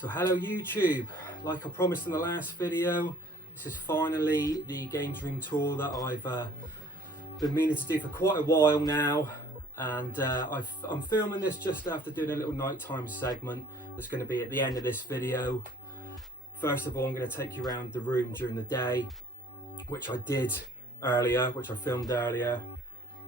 So hello YouTube, like I promised in the last video, this is finally the games room tour that I've been meaning to do for quite a while now, and I'm filming this just after doing a little nighttime segment that's going to be at the end of this video. First of all, I'm going to take you around the room during the day, which I did earlier, which I filmed earlier.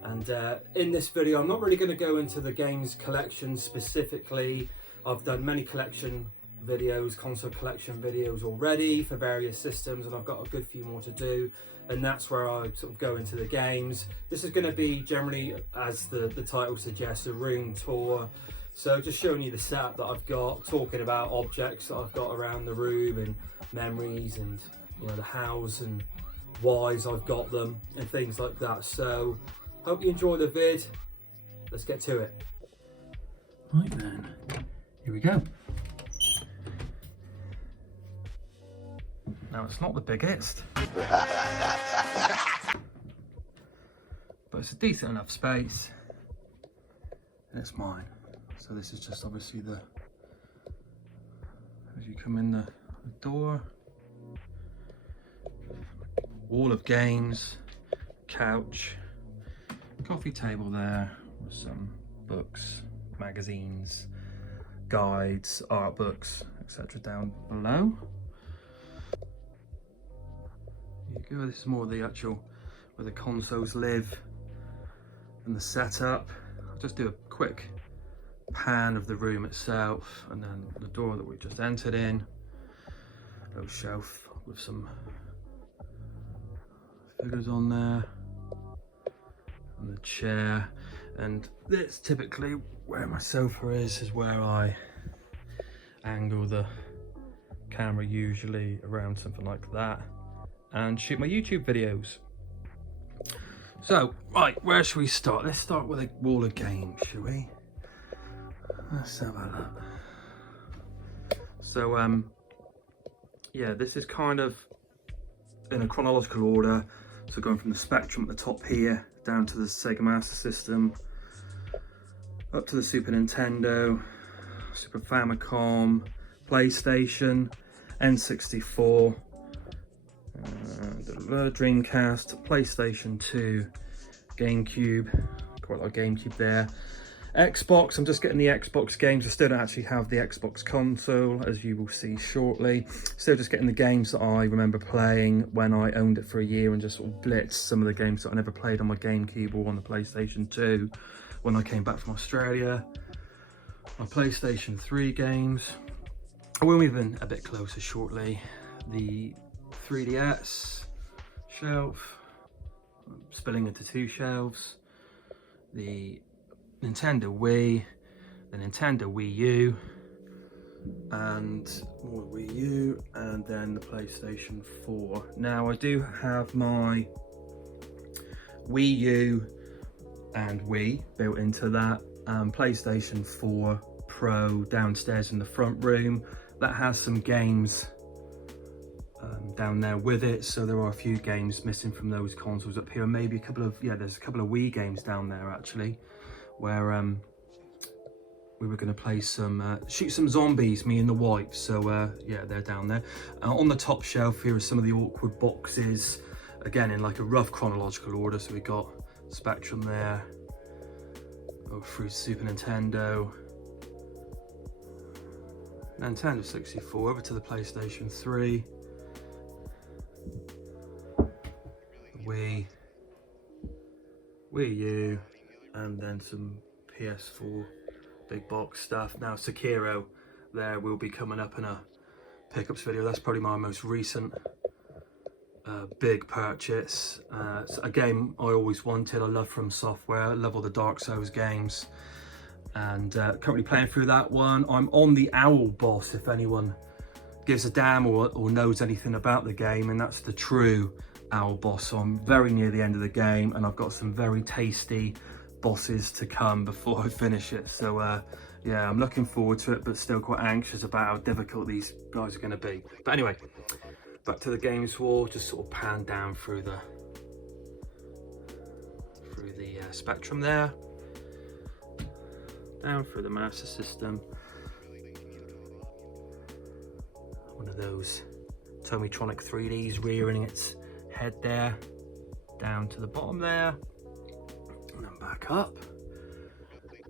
And in this video, I'm not really going to go into the games collection specifically. I've done many collection videos, console collection videos already for various systems, and I've got a good few more to do, and that's where I sort of go into the games. This is going to be generally, as the title suggests, a room tour. So just showing you the setup that I've got, talking about objects that I've got around the room and memories, and you know, the hows and whys I've got them and things like that. So hope you enjoy the vid. Let's get to it. Right then, here we go. Now it's not the biggest, but it's a decent enough space, and it's mine. So this is just obviously as you come in the door, wall of games, couch, coffee table there with some books, magazines, guides, art books, etc. down below. Here you go, this is more the actual where the consoles live and the setup. I'll just do a quick pan of the room itself, and then the door that we just entered in. A little shelf with some figures on there, and the chair, and this typically where my sofa is where I angle the camera, usually around something like that, and shoot my YouTube videos. So, right, where should we start? Let's start with a wall of games, shall we? Let's have a look. So, yeah, this is kind of in a chronological order. So going from the Spectrum at the top here, down to the Sega Master System, up to the Super Nintendo, Super Famicom, PlayStation, N64, Dreamcast, PlayStation 2, Gamecube, quite a lot of Gamecube there, Xbox. I'm just getting the Xbox games. I still don't actually have the Xbox console, as you will see shortly. Still just getting the games that I remember playing when I owned it for a year, and just sort of blitzed some of the games that I never played on my Gamecube or on the PlayStation 2 when I came back from Australia. My PlayStation 3 games. I will move in a bit closer shortly. The 3DS shelf, spilling into two shelves. The Nintendo Wii, the Nintendo Wii U, and more Wii U, and then the PlayStation 4. Now I do have my Wii U and Wii built into that, PlayStation 4 Pro downstairs in the front room. That has some games down there with it, so there are a few games missing from those consoles up here, and maybe a couple of, yeah, there's a couple of Wii games down there actually, where we were going to play some shoot some zombies, me and the wife. So yeah, they're down there. On the top shelf here are some of the awkward boxes, again in like a rough chronological order. So we got Spectrum there, over through Super Nintendo, Nintendo 64, over to the PlayStation 3, Wii U, and then some PS4 big box stuff. Now Sekiro there will be coming up in a pickups video. That's probably my most recent big purchase. It's a game I always wanted. I love From Software. I love all the Dark Souls games, and currently playing through that one. I'm on the Owl boss, if anyone gives a damn or knows anything about the game, and that's the true Owl boss. So I'm very near the end of the game, and I've got some very tasty bosses to come before I finish it. So yeah, I'm looking forward to it, but still quite anxious about how difficult these guys are going to be. But anyway, back to the games wall. Just sort of pan down through the Spectrum there, down through the Master System, one of those Tomitronic 3Ds rearing its head there, down to the bottom there, and then back up.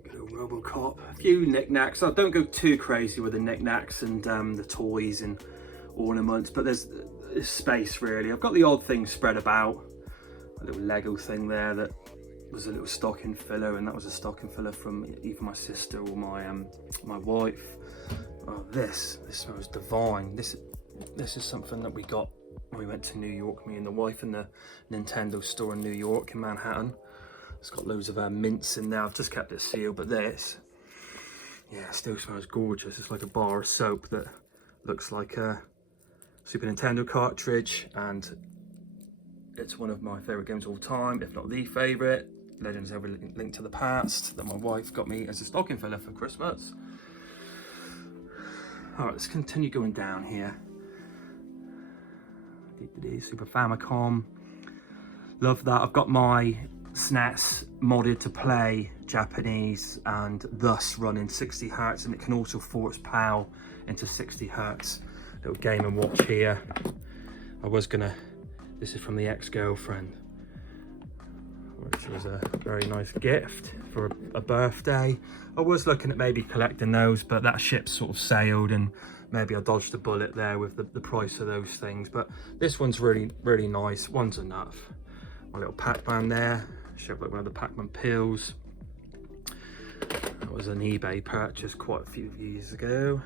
Good old Robocop. A few knickknacks. I don't go too crazy with the knickknacks and the toys and ornaments, but there's space really. I've got the odd thing spread about. A little Lego thing there that was a little stocking filler, and that was a stocking filler from either my sister or my wife. Oh, this smells divine. This is something that we got when we went to New York, me and the wife, in the Nintendo store in New York, in Manhattan. It's got loads of mints in there. I've just kept it sealed, but this, yeah, it still smells gorgeous. It's like a bar of soap that looks like a Super Nintendo cartridge, and it's one of my favourite games of all time, if not the favourite. Legends of Zelda Link to the Past, that my wife got me as a stocking filler for Christmas. Alright, let's continue going down here. Super Famicom. Love that. I've got my SNES modded to play Japanese and thus run in 60 Hz, and it can also force PAL into 60 Hz. Little Game & Watch here. This is from the ex-girlfriend, which was a very nice gift for a birthday. I was looking at maybe collecting those, but that ship sort of sailed, and maybe I dodged a bullet there with the price of those things. But this one's really, really nice. One's enough. My little Pac-Man there, shaped like one of the Pac-Man pills. That was an eBay purchase quite a few years ago.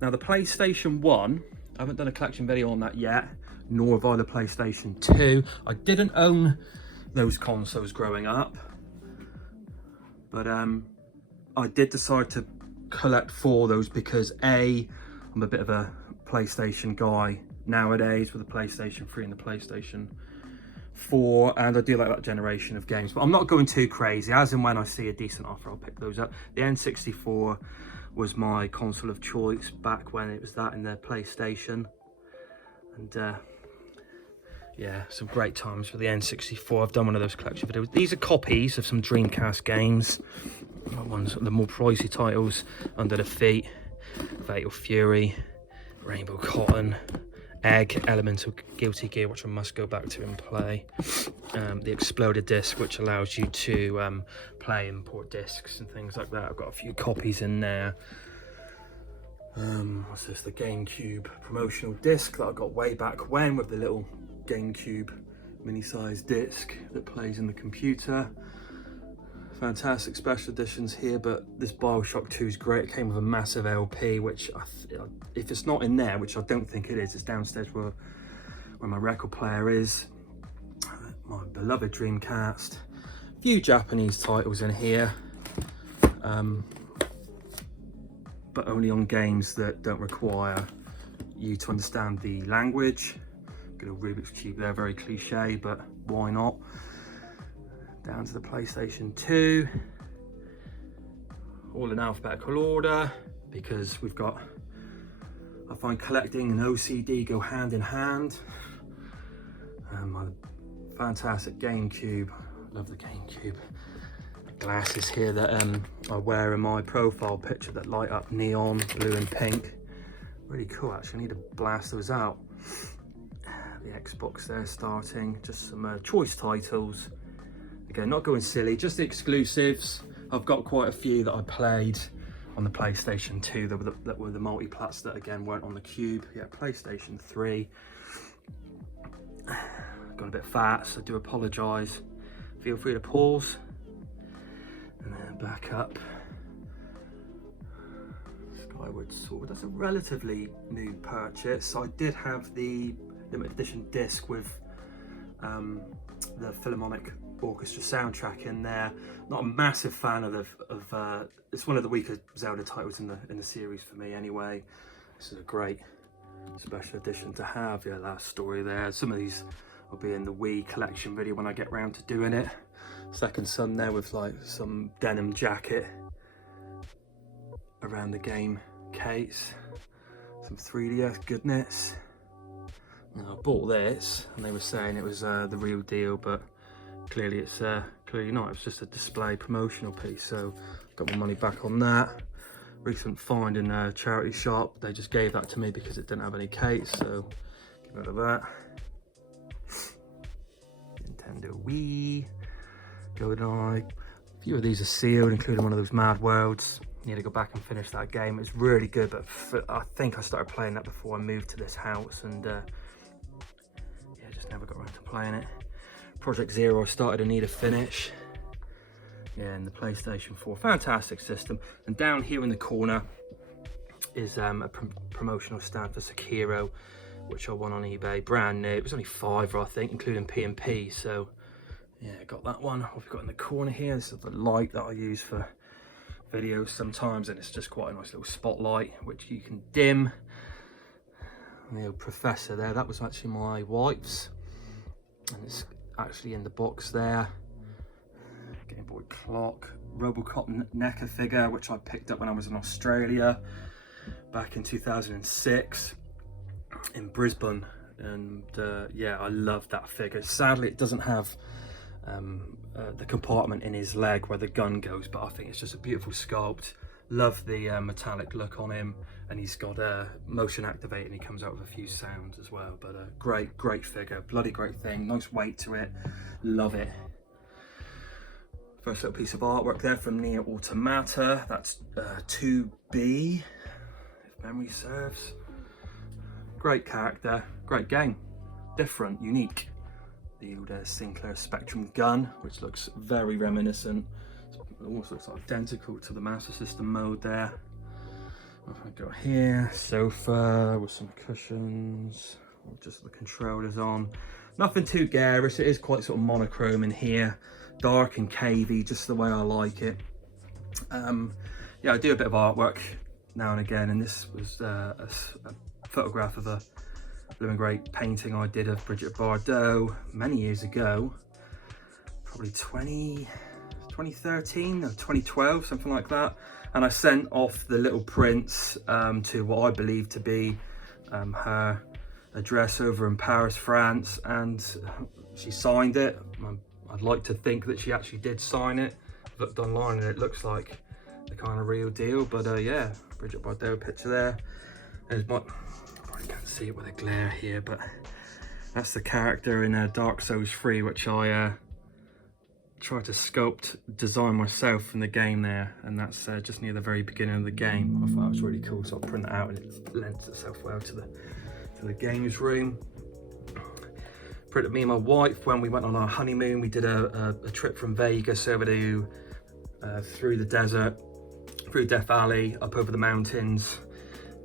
Now the PlayStation 1, I haven't done a collection video on that yet, nor have I the PlayStation 2. I didn't own those consoles growing up, but I did decide to collect 4 of those because A, I'm a bit of a PlayStation guy nowadays with the PlayStation 3 and the PlayStation 4, and I do like that generation of games, but I'm not going too crazy. As and when I see a decent offer, I'll pick those up. The N64 was my console of choice back when it was that in the PlayStation, and yeah, some great times for the N64. I've done one of those collection videos. These are copies of some Dreamcast games. Ones, the more pricey titles, Under the Feet, Fatal Fury, Rainbow Cotton, Egg, Elemental, Guilty Gear, which I must go back to and play. The Exploded Disc, which allows you to play import discs and things like that. I've got a few copies in there. What's this? The Gamecube promotional disc that I got way back when, with the little Gamecube mini-sized disc that plays in the computer. Fantastic special editions here, but this Bioshock 2 is great. It came with a massive LP, which if it's not in there, which I don't think it is, it's downstairs where my record player is. My beloved Dreamcast. A few Japanese titles in here, but only on games that don't require you to understand the language. Good old Rubik's Cube there, very cliche, but why not? Down to the PlayStation 2, all in alphabetical order, because I find collecting and OCD go hand in hand. My fantastic Gamecube, love the Gamecube. Glasses here that I wear in my profile picture that light up neon, blue and pink. Really cool actually, I need to blast those out. The Xbox there starting, just some choice titles. Again, not going silly, just the exclusives. I've got quite a few that I played on the PlayStation 2 that were the multiplats that again weren't on the Cube. Yeah, PlayStation 3. Got a bit fat, so I do apologise. Feel free to pause. And then back up. Skyward Sword, that's a relatively new purchase. I did have the limited edition disc with the Philharmonic Orchestra soundtrack in there. Not a massive fan of it's one of the weaker Zelda titles in the series for me anyway. This is a great special edition to have. Yeah, last story there. Some of these will be in the Wii collection video when I get round to doing it. Second Son there with like some denim jacket around the game case. Some 3DS goodness. Now, I bought this and they were saying it was the real deal, but clearly it's clearly not. It was just a display promotional piece, so got my money back on that. recent find in a charity shop. They just gave that to me because it didn't have any case, so get rid of that. Nintendo Wii, GoldenEye. A few of these are sealed, including one of those Mad Worlds. Need to go back and finish that game. It's really good, but I think I started playing that before I moved to this house, and yeah, just never got around to playing it. Project Zero I started to need a finish. Yeah, and the PlayStation 4, fantastic system. And down here in the corner is a promotional stand for Sekiro, which I won on eBay, brand new. It was only £5, I think, including P&P. So yeah, got that one. What we've got in the corner here, this is the light that I use for videos sometimes, and it's just quite a nice little spotlight which you can dim. And the old Professor there, that was actually my wife's, and it's actually in the box there. Game Boy clock, Robocop NECA figure, which I picked up when I was in Australia back in 2006 in Brisbane, and yeah, I love that figure. Sadly, it doesn't have the compartment in his leg where the gun goes, but I think it's just a beautiful sculpt. Love the metallic look on him, and he's got motion activate, and he comes out with a few sounds as well. But great figure, bloody great thing, nice weight to it, love it. First little piece of artwork there from Nier Automata. That's 2B, if memory serves. Great character, great game, different, unique. The old Sinclair Spectrum gun, which looks very reminiscent. It almost looks identical to the Master System mode there. What have I got here? Sofa with some cushions, just the controllers on. Nothing too garish, it is quite sort of monochrome in here. Dark and cavey, just the way I like it. Yeah, I do a bit of artwork now and again, and this was a photograph of a living great painting I did of Brigitte Bardot many years ago, probably 2013 or 2012, something like that. And I sent off the little prints to what I believe to be her address over in Paris, France, and she signed it. I'd like to think that she actually did sign it. Looked online and it looks like the kind of real deal, but yeah, Brigitte Bardot picture there. There's my, I can't see it with a glare here, but that's the character in Dark Souls 3, which I tried to sculpt, design myself in the game there, and that's just near the very beginning of the game. I thought it was really cool, so I print it out, and it lends itself well to the games room. Me and my wife, when we went on our honeymoon, we did a trip from Vegas over to through the desert, through Death Valley, up over the mountains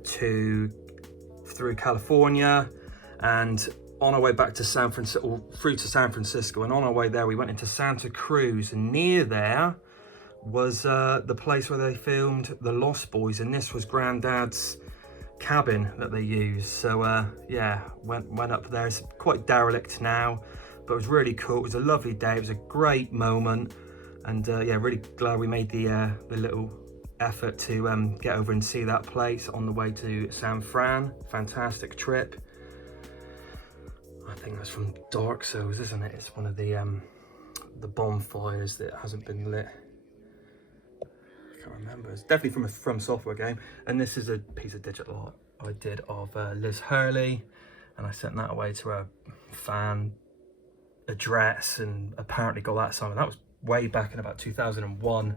through California, and on our way back to San Francisco, through to San Francisco, and on our way there we went into Santa Cruz, and near there was the place where they filmed The Lost Boys, and this was Granddad's cabin that they used. So yeah, went up there. It's quite derelict now, but it was really cool. It was a lovely day, it was a great moment, and yeah, really glad we made the little effort to get over and see that place on the way to San Fran. Fantastic trip. I think that's from Dark Souls, isn't it? It's one of the bonfires that hasn't been lit. I can't remember. It's definitely from a Software game. And this is a piece of digital art I did of Liz Hurley, and I sent that away to her fan address, and apparently got that signed. That was way back in about 2001,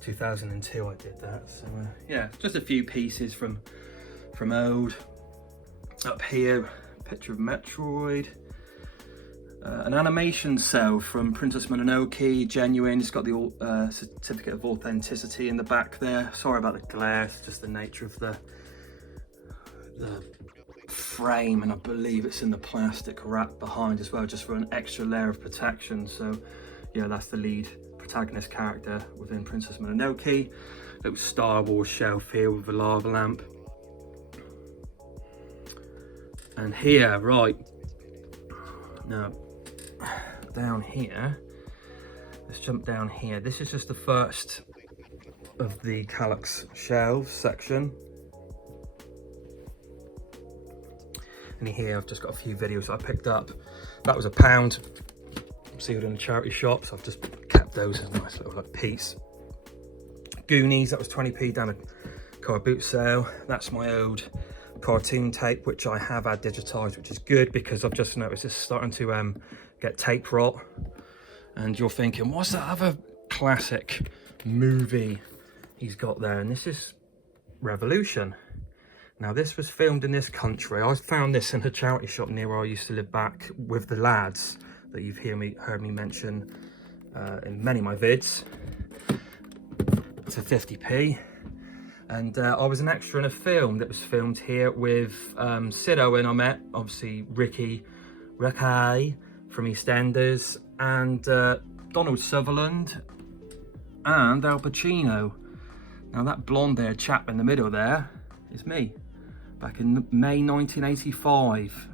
2002 I did that. So yeah, just a few pieces from old. Up here, picture of Metroid. An animation cell from Princess Mononoke, genuine. It's got the certificate of authenticity in the back there. Sorry about the glare, it's just the nature of the frame, and I believe it's in the plastic wrap behind as well, just for an extra layer of protection. So yeah, that's the lead protagonist character within Princess Mononoke. Little Star Wars shelf here with a lava lamp. And here, right, now down here, let's jump down here. This is just the first of the Calyx shelves section. And here I've just got a few videos I picked up. That was £1, sealed in a charity shop, so I've just kept those as a nice little piece. Goonies, that was 20p, down car boot sale. That's my old cartoon tape, which I have had digitized, which is good because I've just noticed it's starting to get tape rot. And you're thinking, what's that other classic movie he's got there? And this is Revolution. Now this was filmed in this country. I found this in a charity shop near where I used to live back with the lads that you've heard me mention in many of my vids. It's a 50p. And I was an extra in a film that was filmed here with Sid Owen I met, obviously Ricky from EastEnders, and Donald Sutherland and Al Pacino. Now that blonde-haired chap in the middle there is me. Back in May 1985,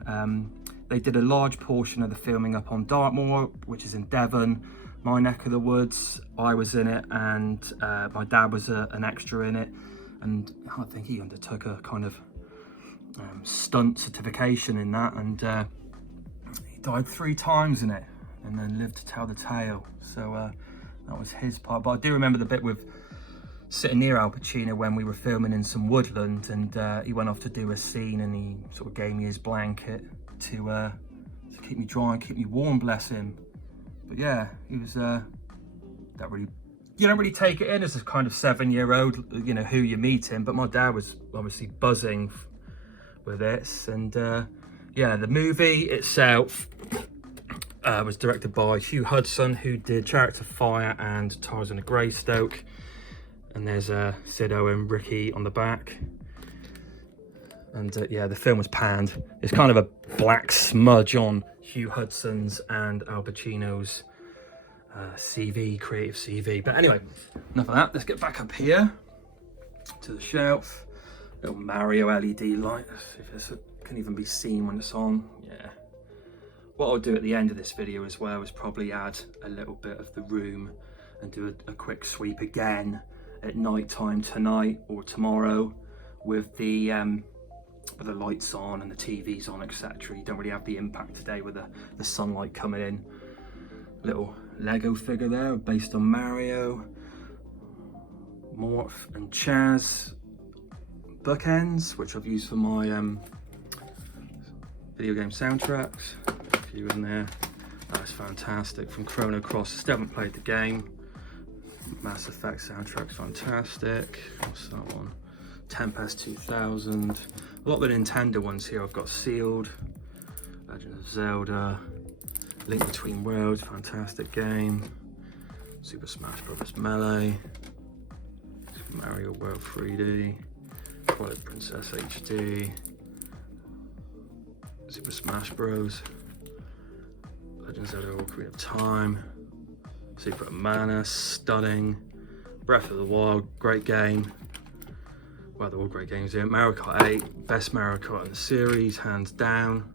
they did a large portion of the filming up on Dartmoor, which is in Devon, my neck of the woods. I was in it, and my dad was an extra in it, and I think he undertook a kind of stunt certification in that, and he died 3 times in it and then lived to tell the tale. So that was his part. But I do remember the bit with sitting near Al Pacino when we were filming in some woodland, and he went off to do a scene, and he sort of gave me his blanket to keep me dry and keep me warm, bless him. But yeah, he was you don't really take it in as a kind of 7-year-old, you know, who you meet him, but my dad was obviously buzzing with this. And yeah, the movie itself was directed by Hugh Hudson, who did Chariots of Fire and Tarzan of Greystoke. And there's Sid Owen, Ricky on the back. And yeah, the film was panned. It's kind of a black smudge on Hugh Hudson's and Al Pacino's CV, creative CV. But anyway, enough of that. Let's get back up here to the shelf. Little Mario LED light. Let's see if this can even be seen when it's on. Yeah. What I'll do at the end of this video as well is probably add a little bit of the room and do a quick sweep again at night time tonight or tomorrow with the lights on and the TVs on, etc. You don't really have the impact today with the sunlight coming in. Little Lego figure there based on Mario, Morph and Chaz bookends, which I've used for my video game soundtracks. A few in there. That's fantastic. From Chrono Cross. Still haven't played the game. Mass Effect soundtrack's fantastic. What's that one? Tempest 2000. A lot of the Nintendo ones here I've got sealed. Legend of Zelda. Link Between Worlds, fantastic game. Super Smash Bros. Melee. Super Mario World 3D. Twilight Princess HD. Super Smash Bros. Legend of Zelda Ocarina of Time. Secret of Mana, stunning. Breath of the Wild, great game. Well, they're all great games here. Mario Kart 8, best Mario Kart in the series, hands down.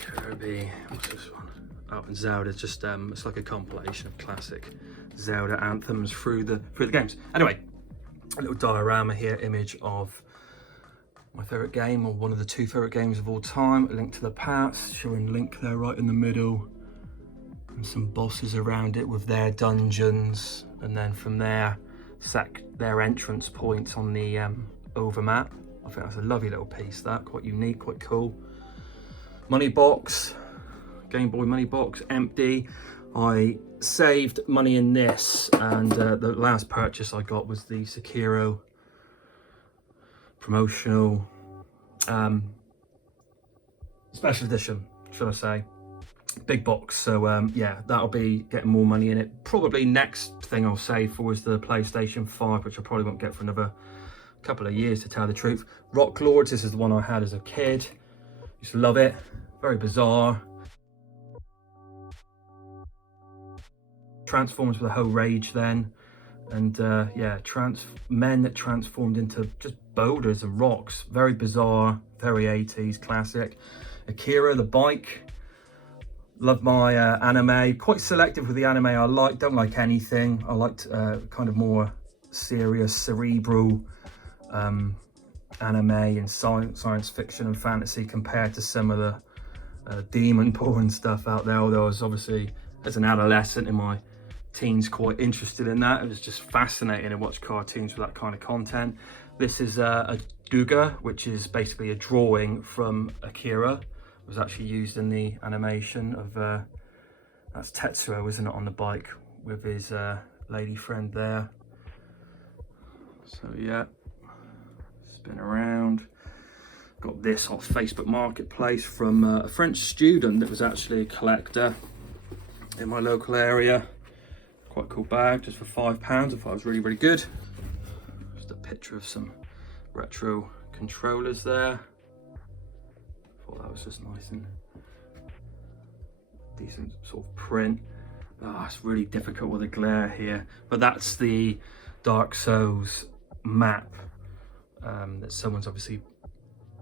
Kirby, what's this one? Oh, and Zelda, just it's like a compilation of classic Zelda anthems through the games. Anyway, a little diorama here, image of my favourite game, or one of the 2 favourite games of all time. A Link to the Past, showing Link there right in the middle. And some bosses around it with their dungeons, and then from there their entrance points on the overmap. I think that's a lovely little piece, that quite unique, quite cool. Money box, Game Boy money box, empty. I saved money in this, and the last purchase I got was the Sekiro promotional special edition, should I say. Big box, so yeah, that'll be getting more money in it. Probably next thing I'll save for is the PlayStation 5, which I probably won't get for another couple of years, to tell the truth. Rock Lords, this is the one I had as a kid. Used to love it. Very bizarre. Transformers were the whole rage then, and yeah, men that transformed into just boulders and rocks. Very bizarre, very 80s classic. Akira the bike. Love my anime. Quite selective with the anime I like. Don't like anything. I liked kind of more serious, cerebral anime and science fiction and fantasy compared to some of the demon porn stuff out there. Although I was obviously, as an adolescent in my teens quite interested in that. It was just fascinating to watch cartoons with that kind of content. This is a Duga, which is basically a drawing from Akira. It was actually used in the animation of, that's Tetsuo, isn't it, on the bike with his lady friend there. So yeah, spin around. Got this off Facebook Marketplace from a French student that was actually a collector in my local area. Quite a cool bag, just for £5. I thought it was really, really good. Just a picture of some retro controllers there. Thought that was just nice and decent sort of print. Oh, it's really difficult with the glare here, but that's the Dark Souls map that someone's obviously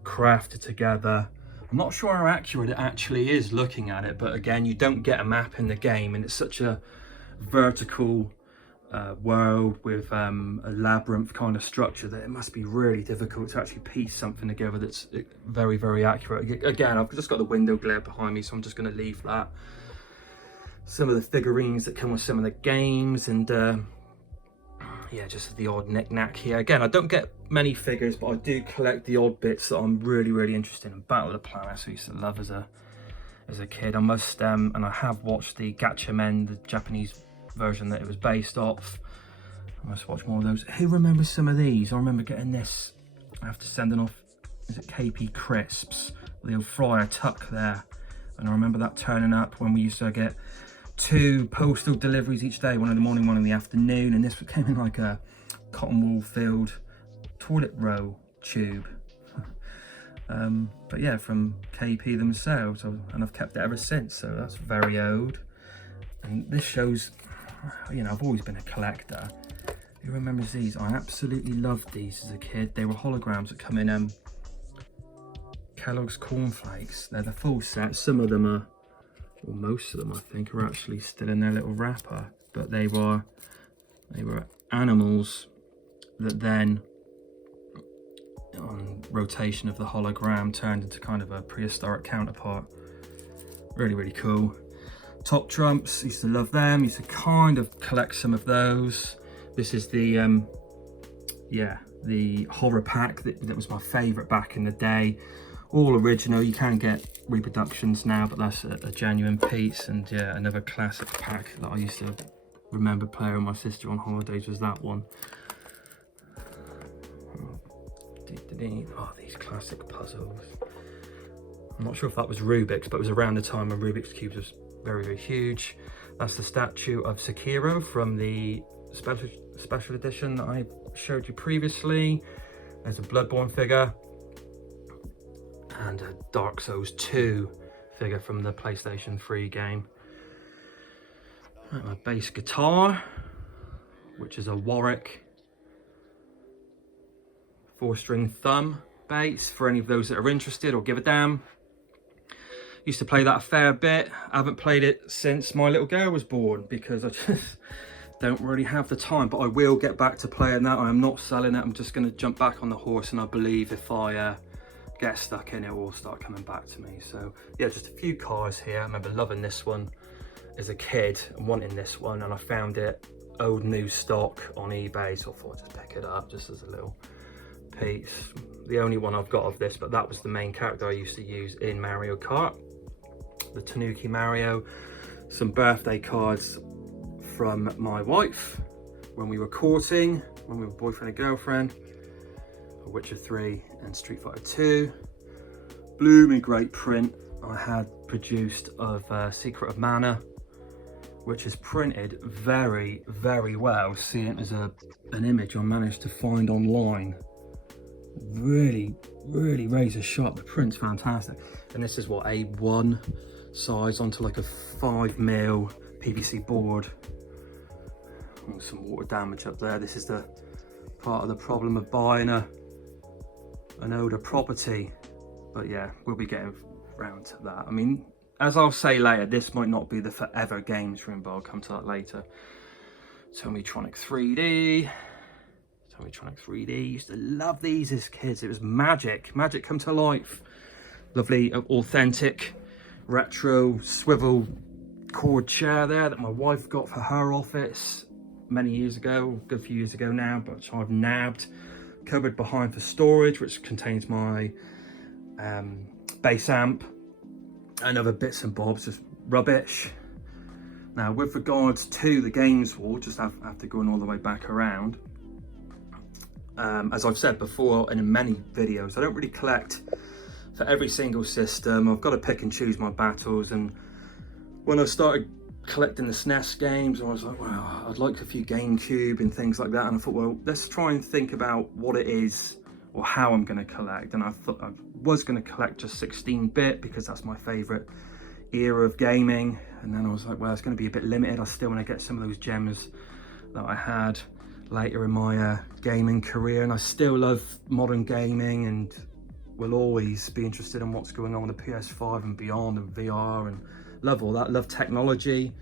crafted together. I'm not sure how accurate it actually is looking at it, but again, you don't get a map in the game, and it's such a vertical world with a labyrinth kind of structure that it must be really difficult to actually piece something together that's very, very accurate. Again, I've just got the window glare behind me, so I'm just going to leave that. Some of the figurines that come with some of the games, and yeah, just the odd knick-knack here. Again, I don't get many figures, but I do collect the odd bits that I'm really, really interested in. Battle of the Planets, I used to love as a kid. I must, and I have watched the Gatchamen, the Japanese version that it was based off. I must watch more of those. Who remembers some of these? I remember getting this after sending off, is it KP Crisps? The old Friar Tuck there. And I remember that turning up when we used to get 2 postal deliveries each day, one in the morning, one in the afternoon, and this came in like a cotton wool filled toilet roll tube. But yeah, from KP themselves, and I've kept it ever since, so that's very old. And this shows, you know, I've always been a collector. Who remembers these? I absolutely loved these as a kid. They were holograms that come in Kellogg's cornflakes. They're the full set. Some of them are, well, most of them I think are actually still in their little wrapper, but they were animals that then on rotation of the hologram turned into kind of a prehistoric counterpart. Really, really cool. Top Trumps, used to love them, used to kind of collect some of those. This is the yeah, the horror pack that was my favorite back in the day. All original. You can get reproductions now, but that's a genuine piece. And yeah, another classic pack that I used to remember playing with my sister on holidays was that one. Oh, these classic puzzles. I'm not sure if that was Rubik's, but it was around the time when Rubik's Cubes was very, very huge. That's the statue of Sekiro from the special edition that I showed you previously. There's a Bloodborne figure. And a Dark Souls 2 figure from the PlayStation 3 game. My bass guitar, which is a Warwick 4-string thumb bass, for any of those that are interested or give a damn. Used to play that a fair bit. I haven't played it since my little girl was born because I just don't really have the time, but I will get back to playing that. I am not selling it. I'm just going to jump back on the horse, and I believe if I get stuck in, it will start coming back to me. So yeah, just a few cars here. I remember loving this one as a kid and wanting this one, and I found it old new stock on eBay, so I thought I'd just pick it up just as a little piece. The only one I've got of this, but that was the main character I used to use in Mario Kart, the Tanuki Mario. Some birthday cards from my wife when we were courting, when we were boyfriend and girlfriend. Witcher 3 and Street Fighter 2. Blooming great print I had produced of Secret of Mana, which is printed very, very well. Seeing it as an image I managed to find online. Really, really razor sharp. The print's fantastic. And this is what, A1 size onto like a 5mm PVC board. Some water damage up there. This is the part of the problem of buying an older property, but yeah, we'll be getting around to that. I mean, as I'll say later, this might not be the forever games room, but I'll come to that later. Tomitronic 3D. Tomitronic 3D, used to love these as kids. It was magic come to life. Lovely, authentic, retro, swivel cord chair there that my wife got for her office many years ago, a good few years ago now, but I've nabbed. Cupboard behind for storage, which contains my bass amp and other bits and bobs, just rubbish. Now, with regards to the games wall, just after going all the way back around, as I've said before and in many videos, I don't really collect for every single system. I've got to pick and choose my battles, and when I started collecting the SNES games, I was like, well, I'd like a few Gamecube and things like that, and I thought, well, let's try and think about what it is or how I'm going to collect. And I thought I was going to collect just 16-bit because that's my favorite era of gaming, and then I was like, well, it's going to be a bit limited. I still want to get some of those gems that I had later in my gaming career, and I still love modern gaming and will always be interested in what's going on with the PS5 and beyond and VR, and love all that, love technology.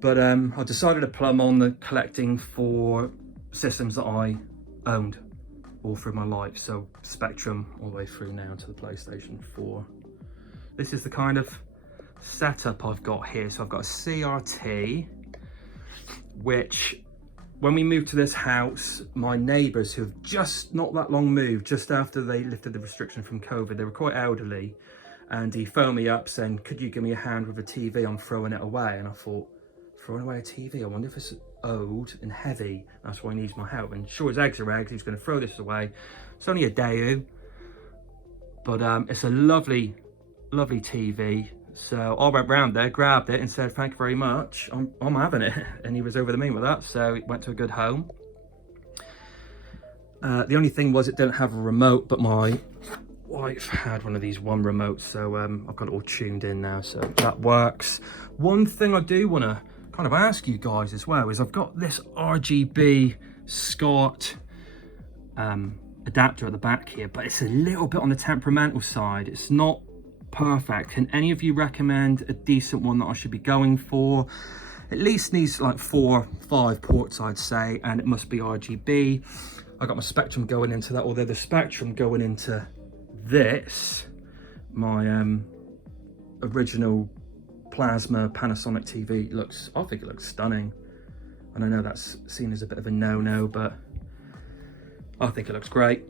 But I decided to plumb on the collecting for systems that I owned all through my life, so Spectrum all the way through now to the PlayStation 4. This is the kind of setup I've got here. So I've got a CRT, which when we moved to this house, my neighbours, who have just not that long moved, just after they lifted the restriction from COVID, they were quite elderly, and he phoned me up saying, could you give me a hand with a TV? I'm throwing it away. And I thought, throwing away a TV? I wonder if it's old and heavy. That's why he needs my help. And sure as eggs are eggs, he's going to throw this away. It's only a Daewoo, but it's a lovely, lovely TV. So I went round there, grabbed it and said, thank you very much, I'm having it. And he was over the moon with that, so it went to a good home. The only thing was it didn't have a remote, but my wife had one of these one remotes, so I've got it all tuned in now, so that works. One thing I do want to kind of ask you guys as well is I've got this RGB SCART adapter at the back here, but it's a little bit on the temperamental side. It's not perfect. Can any of you recommend a decent one that I should be going for? At least needs like 4 or 5 ports, I'd say, and it must be RGB. I got my Spectrum going into that, although the Spectrum going into this, my original plasma Panasonic TV, I think it looks stunning. And I know that's seen as a bit of a no-no, but I think it looks great.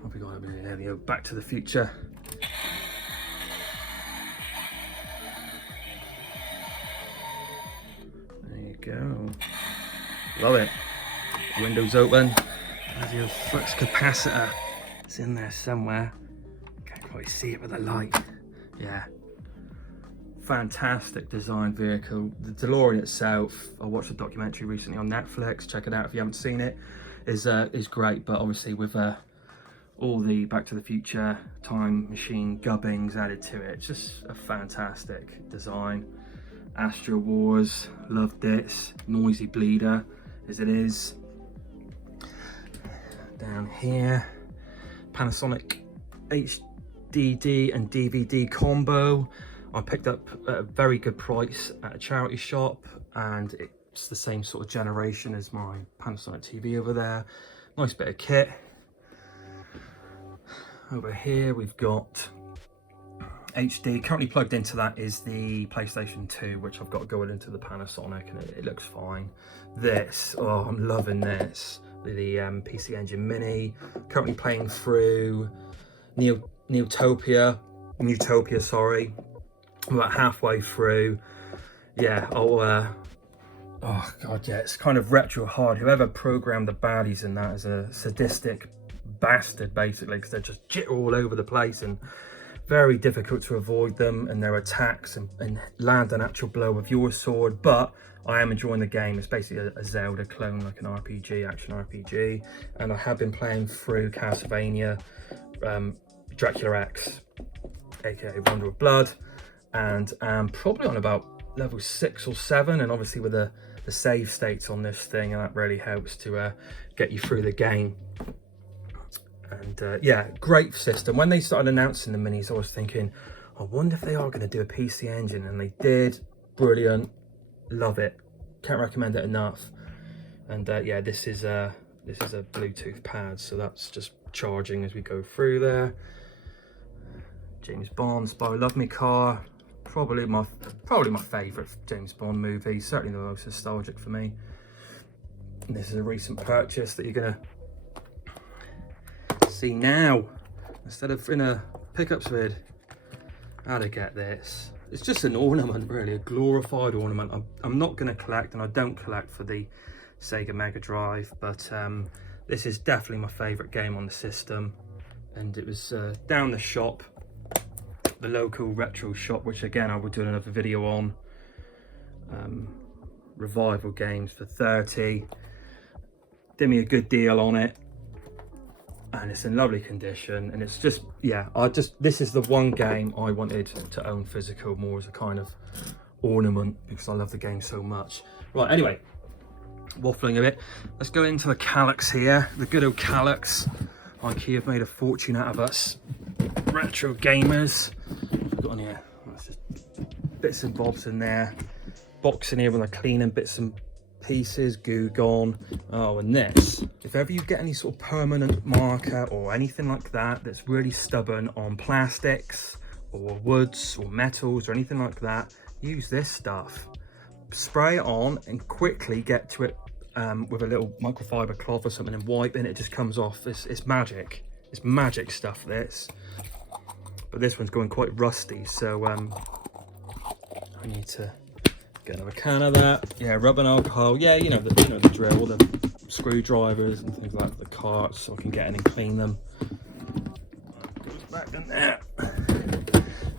What have we got over here? There we go, Back to the Future. There you go. Love it. Windows open. There's your flux capacitor. It's in there somewhere. Can't quite see it with the light. Yeah. Fantastic design vehicle. The DeLorean itself, I watched a documentary recently on Netflix. Check it out if you haven't seen it. Is great, but obviously with all the Back to the Future time machine gubbings added to it, it's just a fantastic design. Astro Wars, loved it. Noisy bleeder as it is. Down here, Panasonic HDD and DVD combo. I picked up at a very good price at a charity shop, and it's the same sort of generation as my Panasonic TV over there. Nice bit of kit. Over here we've got HD. Currently plugged into that is the PlayStation 2, which I've got going into the Panasonic, and it looks fine. This, oh, I'm loving this. The PC Engine Mini. Currently playing through Newtopia, sorry. I'm about halfway through. Yeah, oh god, yeah, it's kind of retro hard. Whoever programmed the baddies in that is a sadistic bastard, basically, because they're just jitter all over the place and very difficult to avoid them, and their attacks and land an actual blow with your sword. But I am enjoying the game. It's basically a Zelda clone, like an RPG, action RPG, and I have been playing through Castlevania, Dracula X, aka Wonder of Blood, and probably on about level 6 or 7, and obviously with the save states on this thing, and that really helps to get you through the game. And yeah, great system. When they started announcing the minis, I was thinking, I wonder if they are going to do a PC Engine, and they did. Brilliant, love it, can't recommend it enough. And yeah, this is a Bluetooth pad, so that's just charging as we go through there. James Bond, Spy Love Me Car, Probably my favourite James Bond movie, certainly the most nostalgic for me. And this is a recent purchase that you're gonna see now, instead of in a pickups vid. How to get this? It's just an ornament, really, a glorified ornament. I'm not gonna collect, and I don't collect for the Sega Mega Drive, but this is definitely my favourite game on the system. And it was down the shop, the local retro shop, which again I will do another video on. Revival games for 30. Did me a good deal on it, and it's in lovely condition. And it's just, yeah, this is the one game I wanted to own physical, more as a kind of ornament, because I love the game so much. Right, anyway, waffling a bit. Let's go into the Calyx here, the good old Calyx. IKEA have made a fortune out of us retro gamers. What have we got on here? That's just bits and bobs in there. Box in here with a cleaning bits and pieces, goo gone. Oh, and this, if ever you get any sort of permanent marker or anything like that that's really stubborn on plastics or woods or metals or anything like that, use this stuff. Spray it on and quickly get to it with a little microfiber cloth or something and wipe, and it just comes off. It's magic. It's magic stuff, this. But this one's going quite rusty, so I need to get another can of that. Yeah, rubbing alcohol. Yeah, you know the drill. All the screwdrivers and things like the carts, so I can get in and clean them. Goes back in there.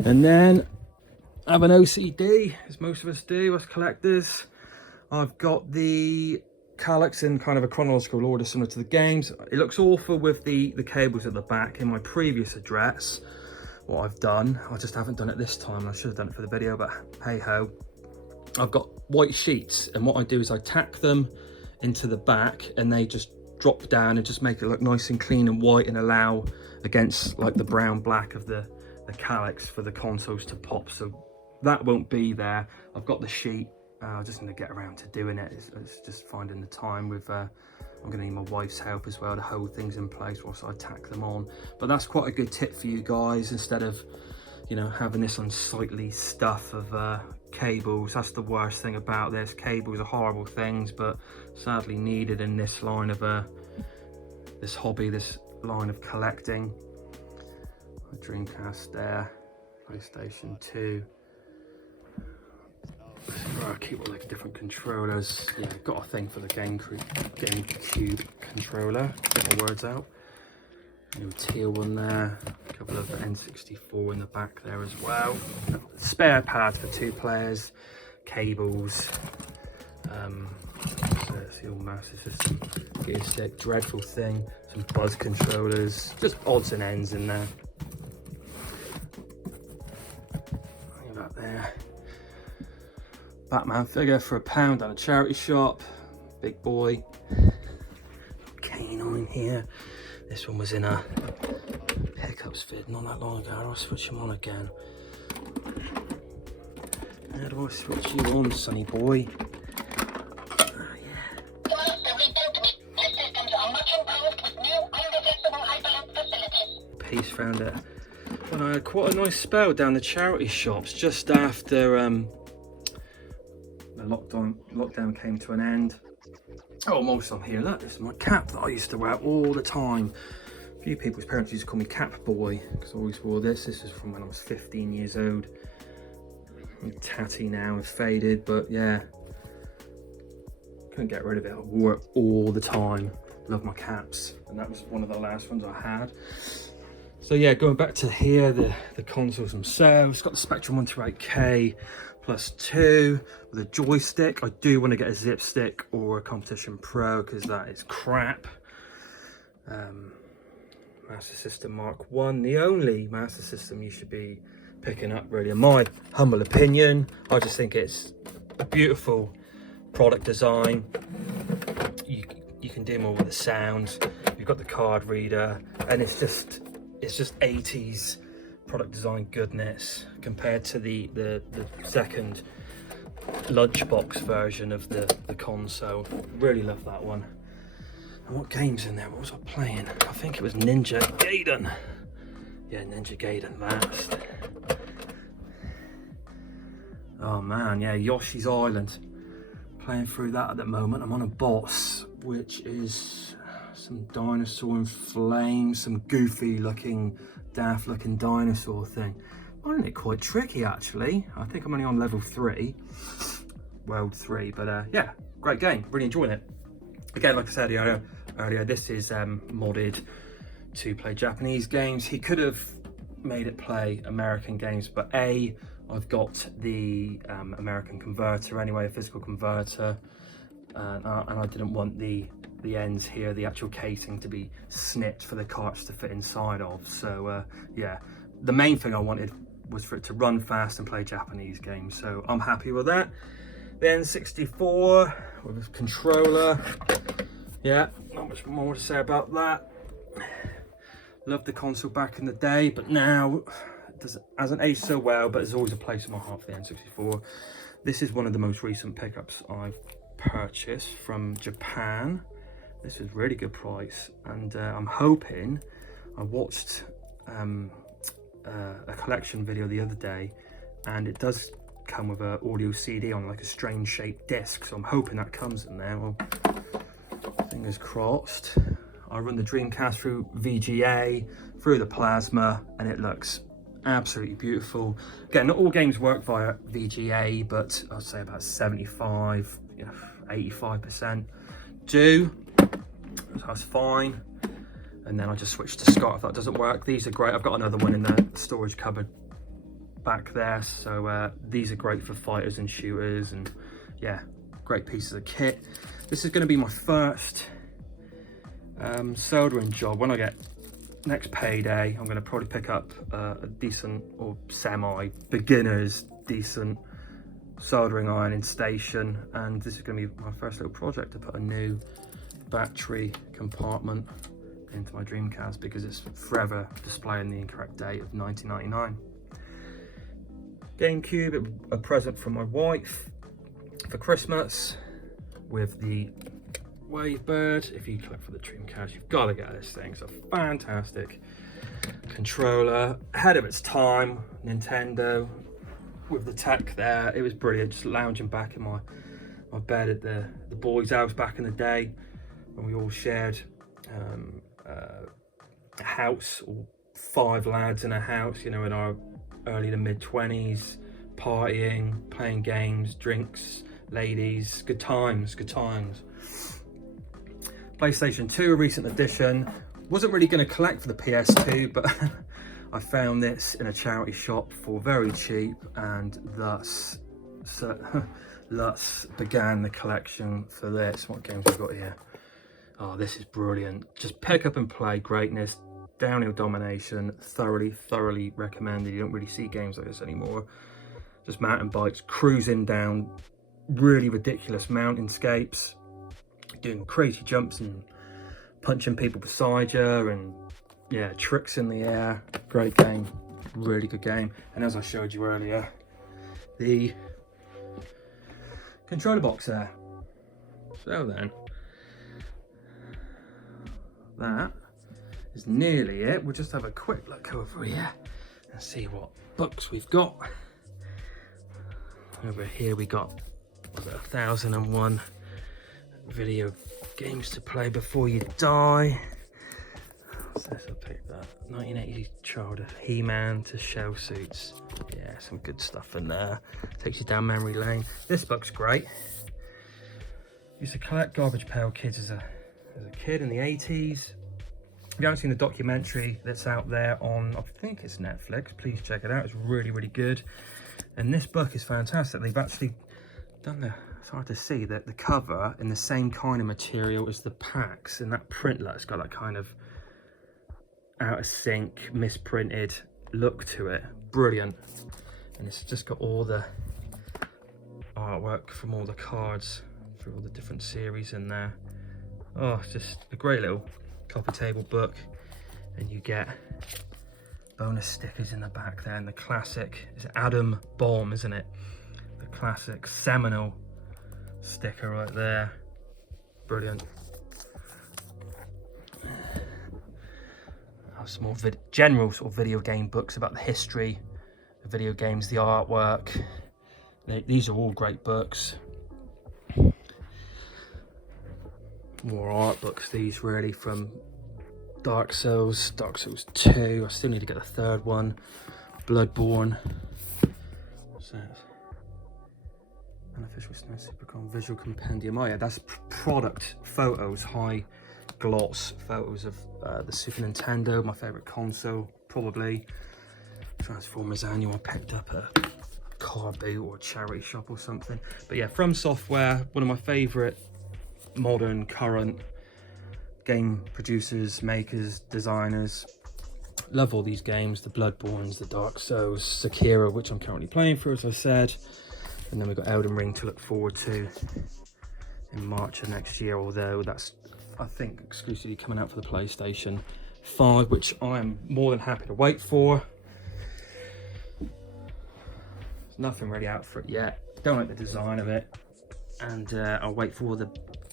And then I have an OCD, as most of us do, as collectors. I've got the Calyx in kind of a chronological order similar to the games. It looks awful with the cables at the back. In my previous address, what I've done, I just haven't done it this time. I should have done it for the video, but hey ho. I've got white sheets, and what I do is I tack them into the back, and they just drop down and just make it look nice and clean and white, and allow against like the brown black of the Calyx for the consoles to pop. So that won't be there. I've got the sheet. I just need to get around to doing it. It's just finding the time with, I'm gonna need my wife's help as well to hold things in place whilst I tack them on. But that's quite a good tip for you guys, instead of, you know, having this unsightly stuff of cables. That's the worst thing about this. Cables are horrible things, but sadly needed in this line of this hobby, this line of collecting. My Dreamcast there, PlayStation 2. I keep all the different controllers. Yeah, I've got a thing for the Gamecube controller. Get my words out. New teal one there. A couple of N64 in the back there as well. Spare pads for 2 players. Cables. So that's the old Master System gear stick. Dreadful thing. Some buzz controllers. Just odds and ends in there. Look at that there. Batman figure for £1 on a charity shop. Big boy. Canine here. This one was in a pickups vid not that long ago. I'll switch him on again. How do I switch you on, sonny boy? Oh, yeah. Peace found it. Well, I had quite a nice spell down the charity shops just after the lockdown came to an end. Oh, almost I'm here. Look, this is my cap that I used to wear all the time. A few people's parents used to call me Cap Boy because I always wore this. This is from when I was 15 years old. I'm tatty now and faded, but yeah, couldn't get rid of it. I wore it all the time. Love my caps, and that was one of the last ones I had. So yeah, going back to here, the consoles themselves. Got the Spectrum 128K plus 2 with a joystick. I do want to get a zip stick or a Competition Pro because that is crap. Master System Mark 1, the only Master System you should be picking up, really, in my humble opinion. I just think it's a beautiful product design. You can do more with the sound. You've got the card reader, and it's just 80s product design goodness compared to the second lunchbox version of the console. Really love that one. And what game's in there? What was I playing? I think it was Ninja Gaiden. Yeah, Ninja Gaiden last. Oh man, yeah, Yoshi's Island. Playing through that at the moment. I'm on a boss, which is some dinosaur in flames, some goofy looking, daft looking dinosaur thing. I find it quite tricky actually. I think I'm only on level 3, world 3, but yeah, great game, really enjoying it. Again, like I said earlier, this is modded to play Japanese games. He could have made it play American games, but I've got the American converter anyway, a physical converter, and I didn't want the ends here, the actual casing, to be snipped for the carts to fit inside of. So yeah, the main thing I wanted was for it to run fast and play Japanese games, so I'm happy with that. The N64 with a controller, yeah, not much more to say about that. Loved the console back in the day, but now it hasn't aged so well, but there's always a place in my heart for the N64. This is one of the most recent pickups I've purchased from Japan. This is really good price, and I'm hoping, I watched a collection video the other day, and it does come with an audio CD on like a strange shaped disc, so I'm hoping that comes in there. Well, fingers crossed. I run the Dreamcast through VGA, through the plasma, and it looks absolutely beautiful. Again, not all games work via VGA, but I'd say about 75, 85% do. So that's fine. And then I just switch to Scott if that doesn't work. These are great. I've got another one in the storage cupboard back there. So these are great for fighters and shooters, and yeah, great pieces of kit. This is going to be my first soldering job. When I get next payday, I'm going to probably pick up a decent or semi beginners decent soldering ironing station, and this is going to be my first little project to put a new battery compartment into my Dreamcast, because it's forever displaying the incorrect date of 1999. Gamecube, a present from my wife for Christmas, with the Wavebird. If you collect for the Dreamcast, you've got to get this thing. It's a fantastic controller, ahead of its time. Nintendo with the tech there, it was brilliant. Just lounging back in my bed at the boys' house back in the day, when we all shared a house, or 5 lads in a house, you know, in our early to mid 20s, partying, playing games, drinks, ladies, good times, good times. PlayStation 2, a recent addition. Wasn't really going to collect for the PS2, but I found this in a charity shop for very cheap, and thus began the collection for this. What games have we got here? Oh, this is brilliant. Just pick up and play greatness. Downhill domination, thoroughly recommended. You don't really see games like this anymore. Just mountain bikes, cruising down really ridiculous mountainscapes, doing crazy jumps and punching people beside you, and yeah, tricks in the air. Great game, really good game. And as I showed you earlier, the controller box there. So then, that is nearly it. We'll just have a quick look over here and see what books we've got. Over here we got 1001 video games to play before you die. So I'll pick that. 1980s childhood He-Man to shell suits. Yeah, some good stuff in there. Takes you down memory lane. This book's great. Used to collect Garbage Pail Kids as a kid in the 80s. If you haven't seen the documentary that's out there on, I think it's Netflix, please check it out. It's really good. And this book is fantastic. They've actually done it's hard to see, that the cover in the same kind of material as the packs, and that printlet, it's got that kind of out of sync, misprinted look to it. Brilliant. And it's just got all the artwork from all the cards for all the different series in there. Oh, it's just a great little copper table book, and you get bonus stickers in the back there, and the classic, it's Adam Bomb, isn't it? The classic seminal sticker right there. Brilliant. I have some more general sort of video game books about the history of video games, the artwork, These are all great books. More art books, these really, from Dark Souls 2. I still need to get the third one. Bloodborne. What's that? Unofficial Snow Supercon Visual Compendium. Oh yeah, that's product photos, high gloss photos of the Super Nintendo, my favourite console, probably. Transformers Annual, I picked up a car boot or a charity shop or something. But yeah, From Software, one of my favourite modern, current game producers, makers, designers. Love all these games, the Bloodborns, the Dark Souls, Sekiro, which I'm currently playing through, as I said. And then we've got Elden Ring to look forward to in March of next year, although that's, I think, exclusively coming out for the PlayStation 5, which I am more than happy to wait for. There's nothing really out for it yet. Don't like the design of it. And I'll wait for all the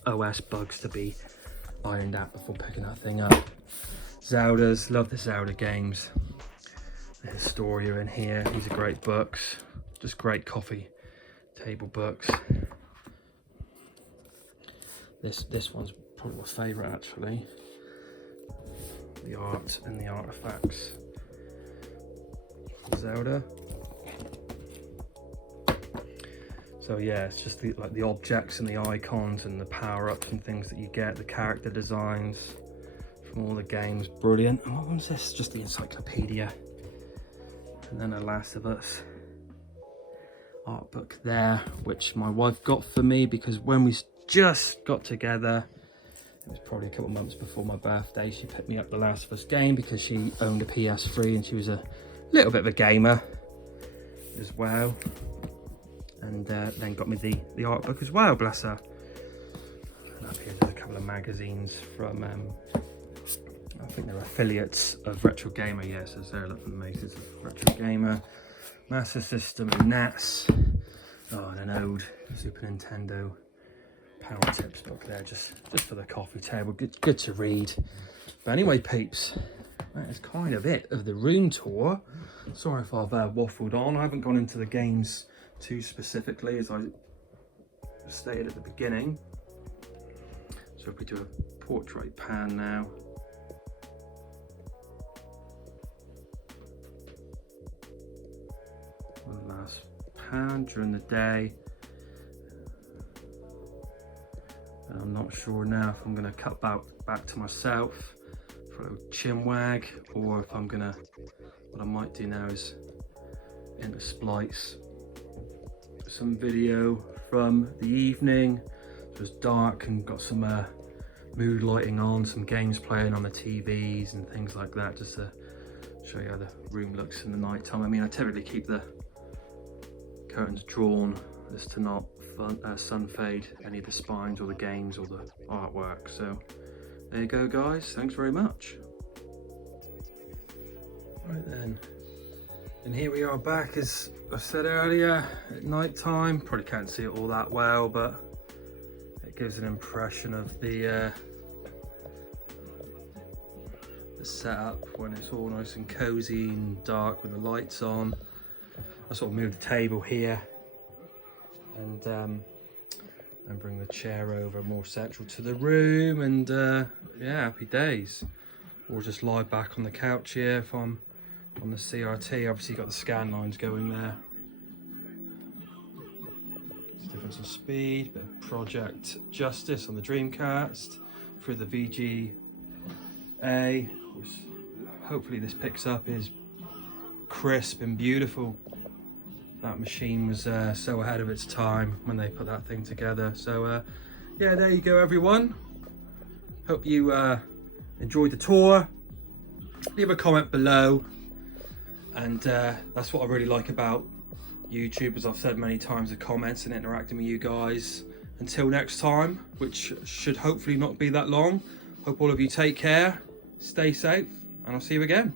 OS bugs to be ironed out before picking that thing up. Zeldas, love the Zelda games. The Historia in here, these are great books. Just great coffee table books. This one's probably my favourite actually. The art and the artifacts. Zelda. So yeah, it's just like the objects and the icons and the power-ups and things that you get, the character designs from all the games, brilliant. And what was this? Just the encyclopedia. And then The Last of Us art book there, which my wife got for me because when we just got together, it was probably a couple of months before my birthday, she picked me up The Last of Us game because she owned a PS3 and she was a little bit of a gamer as well. And then got me the art book as well, bless her. And up here there's a couple of magazines from, I think they're affiliates of Retro Gamer. Yes, yeah, so they're looking amazing. Retro Gamer, Master System and NAS. Oh, and an old Super Nintendo Power Tips book there, just for the coffee table. Good to read. But anyway, peeps, that is kind of it of the room tour. Sorry if I've waffled on. I haven't gone into the games too specifically, as I stated at the beginning. So if we do a portrait pan now, one last pan during the day, and I'm not sure now if I'm going to cut back to myself for a little chin wag, or if I'm gonna, what I might do now is intersplice some video from the evening. It was dark and got some mood lighting on, some games playing on the TVs and things like that, just to show you how the room looks in the night time. I mean, I typically keep the curtains drawn as to not sun fade any of the spines or the games or the artwork. So there you go, guys, thanks very much. Right then, and here we are back, as I said earlier, at night time. Probably can't see it all that well, but it gives an impression of the setup when it's all nice and cozy and dark with the lights on. I sort of move the table here and bring the chair over more central to the room, and yeah, happy days. Or just lie back on the couch here if I'm on the CRT. Obviously got the scan lines going there. It's difference in speed, bit of Project Justice on the Dreamcast through the VGA, which hopefully this picks up, is crisp and beautiful. That machine was so ahead of its time when they put that thing together. So yeah, there you go, everyone. Hope you enjoyed the tour. Leave a comment below. And that's what I really like about YouTube, as I've said many times, the comments and interacting with you guys. Until next time, which should hopefully not be that long. Hope all of you take care, stay safe, and I'll see you again.